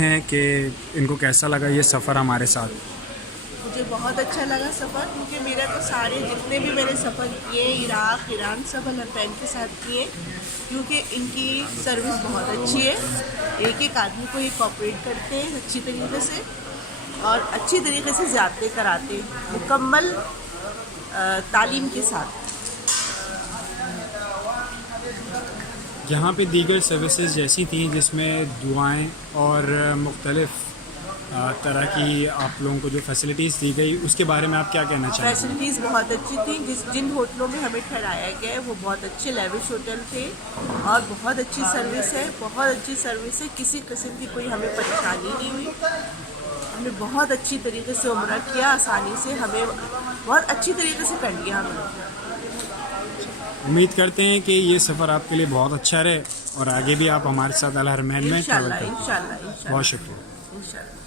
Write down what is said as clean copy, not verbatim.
हैं कि इनको कैसा लगा ये सफ़र हमारे साथ। मुझे बहुत अच्छा लगा सफ़र, क्योंकि मेरा तो सारे जितने भी मैंने सफ़र किए इराक़ ईरान सब हॉलैंड के साथ किए, क्योंकि इनकी सर्विस बहुत अच्छी है। एक एक आदमी को ये कोऑपरेट करते हैं अच्छी तरीके से और अच्छी तरीके से ज़्यादती कराते हैं, मुकम्मल तालीम के साथ। यहाँ पे दीगर सर्विसेज जैसी थी जिसमें दुआएं और मुख्तलिफ़ तरह की आप लोगों को जो फैसिलिटीज़ दी गई उसके बारे में आप क्या कहना चाहेंगे? फैसिलिटीज़ बहुत अच्छी थी। जिन होटलों में हमें ठहराया गया है वो बहुत अच्छे लेविश होटल थे और बहुत अच्छी सर्विस है, बहुत अच्छी सर्विस है। किसी किस्म की कोई हमें परेशानी नहीं हुई। हमने बहुत अच्छी तरीके से उम्रा किया, आसानी से, हमें बहुत अच्छी तरीके से कर लिया हमने। उम्मीद करते हैं कि ये सफ़र आपके लिए बहुत अच्छा रहे और आगे भी आप हमारे साथ अल हरमैन में ट्रैवल करें। इंशाल्लाह बहुत शुक्रिया। इंशाल्लाह।